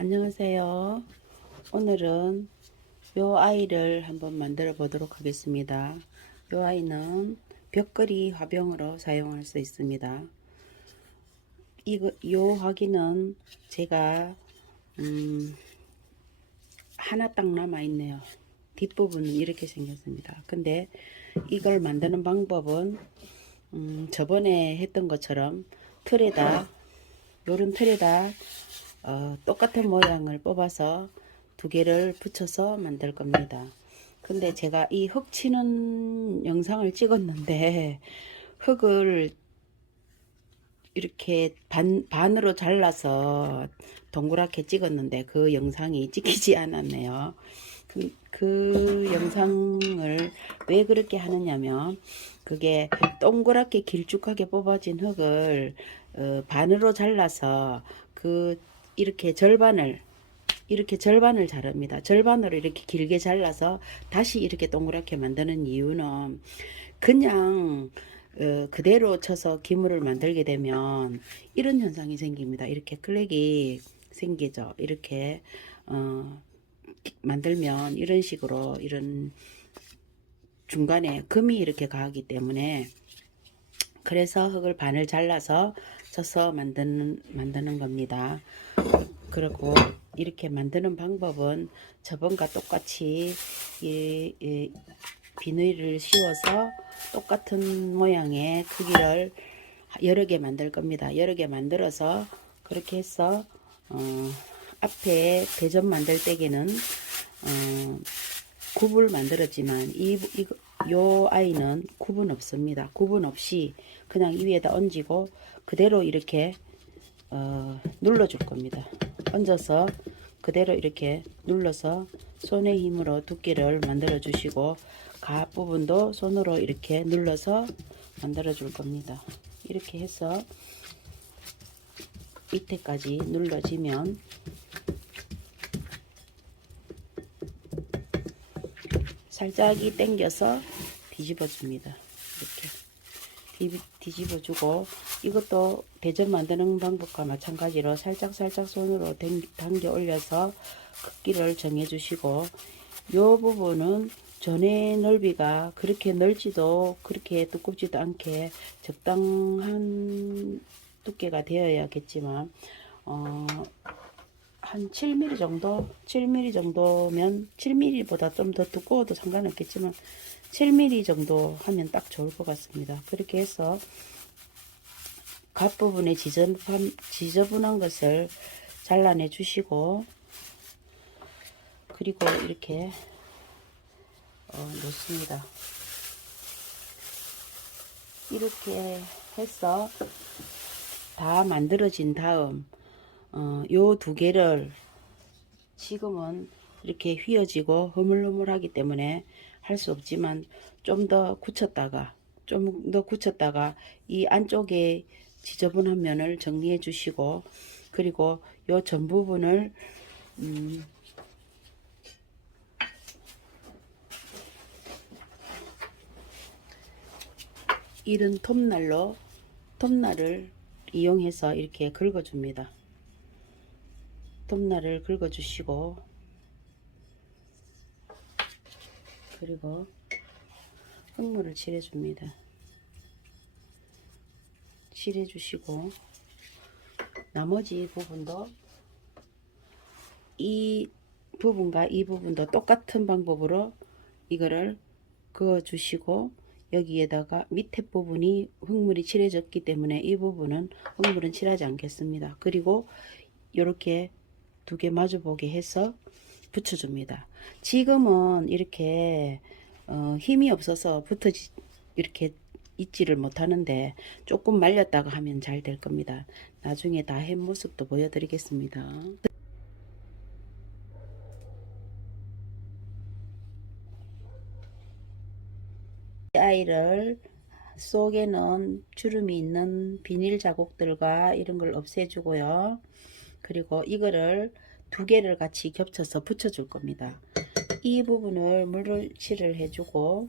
안녕하세요. 오늘은 요 아이를 한번 만들어 보도록 하겠습니다. 요 아이는 벽걸이 화병으로 사용할 수 있습니다. 요 화기는 제가 하나 딱 남아 있네요. 뒷부분은 이렇게 생겼습니다. 근데 이걸 만드는 방법은 저번에 했던 것처럼 틀에다 요런 틀에다 똑같은 모양을 뽑아서 두 개를 붙여서 만들 겁니다. 근데 제가 이 흙 치는 영상을 찍었는데 흙을 이렇게 반으로 잘라서 동그랗게 찍었는데 그 영상이 찍히지 않았네요. 그 영상을 왜 그렇게 하느냐면 그게 동그랗게 길쭉하게 뽑아진 흙을 반으로 잘라서 이렇게 절반을 자릅니다. 절반으로 이렇게 길게 잘라서 다시 이렇게 동그랗게 만드는 이유는 그냥 그대로 쳐서 기물을 만들게 되면 이런 현상이 생깁니다. 이렇게 클렉이 생기죠. 이렇게 만들면 이런 식으로 이런 중간에 금이 이렇게 가기 때문에 그래서 흙을 반을 잘라서 쳐서 만드는 겁니다. 그리고 이렇게 만드는 방법은 저번과 똑같이 비닐을 씌워서 똑같은 모양의 크기를 여러 개 만들 겁니다. 여러 개 만들어서 그렇게 해서 앞에 대접 만들 때에는 굽을 만들었지만 요 아이는 굽은 없습니다. 굽은 없이 그냥 이 위에다 얹고 그대로 이렇게 눌러줄 겁니다. 얹어서 그대로 이렇게 눌러서 손의 힘으로 두께를 만들어 주시고 가 부분도 손으로 이렇게 눌러서 만들어 줄 겁니다. 이렇게 해서 밑에까지 눌러지면 살짝이 당겨서 뒤집어 줍니다. 이렇게 뒤집어 주고 이것도 대접 만드는 방법과 마찬가지로 살짝 손으로 당겨 올려서 크기를 정해 주시고 요 부분은 전의 넓이가 그렇게 넓지도 그렇게 두껍지도 않게 적당한 두께가 되어야겠지만 한 7mm 정도 7mm 정도면 7mm보다 좀 더 두꺼워도 상관없겠지만 7mm 정도 하면 딱 좋을 것 같습니다. 그렇게 해서 갓부분에 지저분한 것을 잘라내 주시고 그리고 이렇게 놓습니다. 이렇게 해서 다 만들어진 다음 요 두 개를 지금은 이렇게 휘어지고 흐물흐물하기 때문에 할 수 없지만 좀 더 굳혔다가 이 안쪽에 지저분한 면을 정리해 주시고 그리고 요 전 부분을 이른 톱날을 이용해서 이렇게 긁어 줍니다. 톱날을 긁어 주시고 그리고 흙물을 칠해 줍니다. 칠해 주시고 나머지 부분도 이 부분과 이 부분도 똑같은 방법으로 이거를 그어 주시고 여기에다가 밑에 부분이 흙물이 칠해졌기 때문에 이 부분은 흙물은 칠하지 않겠습니다. 그리고 이렇게 두 개 마주보게 해서 붙여줍니다. 지금은 이렇게 힘이 없어서 이렇게 있지를 못하는데 조금 말렸다가 하면 잘 될 겁니다. 나중에 다 한 모습도 보여드리겠습니다. 아이를 속에는 주름이 있는 비닐 자국들과 이런 걸 없애주고요. 그리고 이거를 두 개를 같이 겹쳐서 붙여줄 겁니다. 이 부분을 물을 칠을 해주고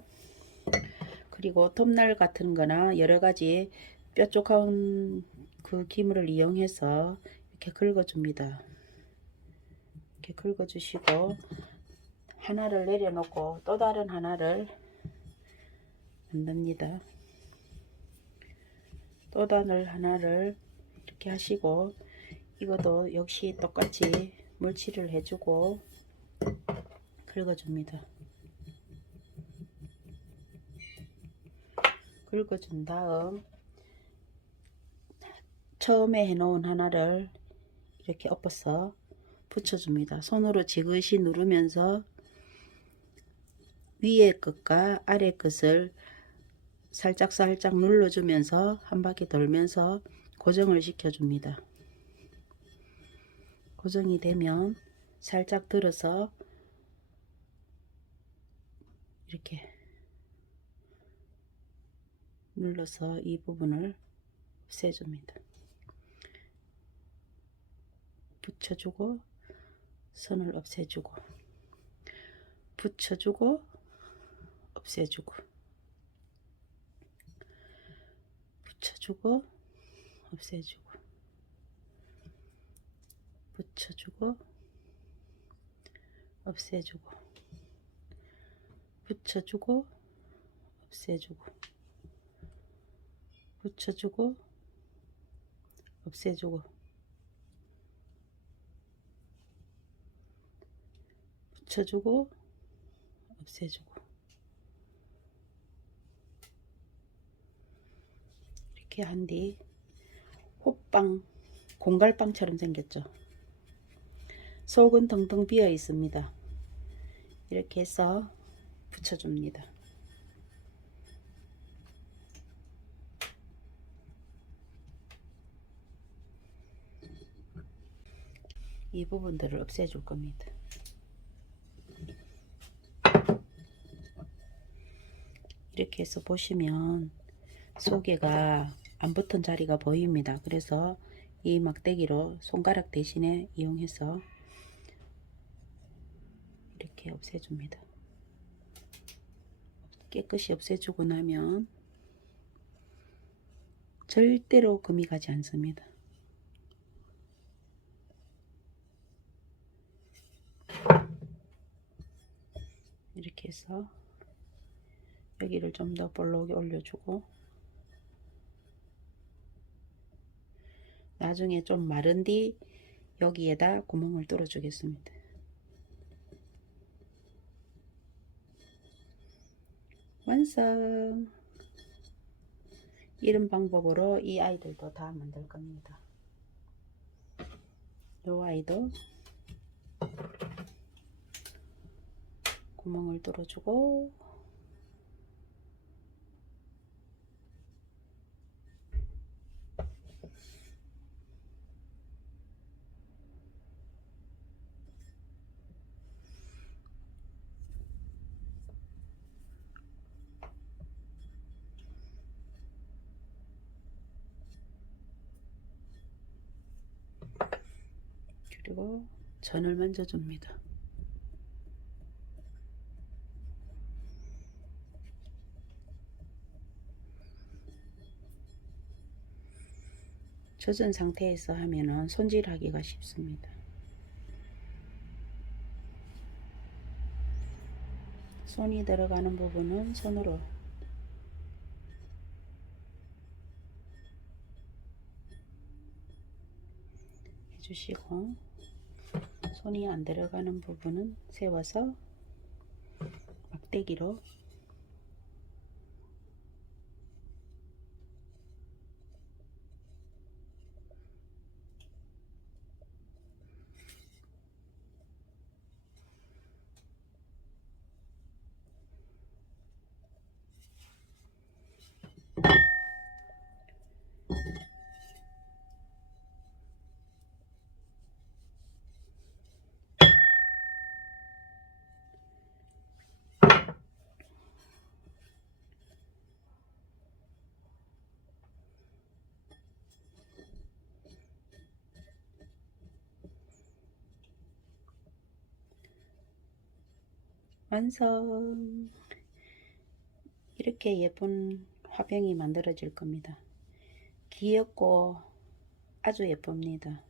그리고 톱날 같은 거나 여러가지 뾰족한 그 기물을 이용해서 이렇게 긁어줍니다. 이렇게 긁어 주시고 하나를 내려놓고 또 다른 하나를 만듭니다. 또 다른 하나를 이렇게 하시고 이것도 역시 똑같이 물칠을 해주고 긁어줍니다. 긁어준 다음 처음에 해놓은 하나를 이렇게 엎어서 붙여줍니다. 손으로 지그시 누르면서 위에 끝과 아래 끝을 살짝 눌러주면서 한 바퀴 돌면서 고정을 시켜줍니다. 고정이 되면 살짝 들어서 이렇게 눌러서 이 부분을 없애줍니다. 붙여주고 선을 없애주고 붙여주고 없애주고 붙여주고 없애주고 붙여주고 없애주고 붙여주고 없애주고 붙여주고 없애주고 붙여주고 없애주고 이렇게 한 뒤 호빵 공갈빵처럼 생겼죠. 속은 텅텅 비어 있습니다. 이렇게 해서 붙여줍니다. 이 부분들을 없애줄 겁니다. 이렇게 해서 보시면 속에가 안 붙은 자리가 보입니다. 그래서 이 막대기로 손가락 대신에 이용해서 이렇게 없애줍니다. 깨끗이 없애주고 나면 절대로 금이 가지 않습니다. 이렇게 해서 여기를 좀 더 볼록이 올려주고 나중에 좀 마른 뒤 여기에다 구멍을 뚫어 주겠습니다. 완성! 이런 방법으로 이 아이들도 다 만들 겁니다. 이 아이도 구멍을 뚫어주고 그리고 전을 만져줍니다. 젖은 상태에서 하면은 손질하기가 쉽습니다. 손이 들어가는 부분은 손으로 해주시고 손이 안 들어가는 부분은 세워서 막대기로 완성! 이렇게 예쁜 화병이 만들어질 겁니다. 귀엽고 아주 예쁩니다.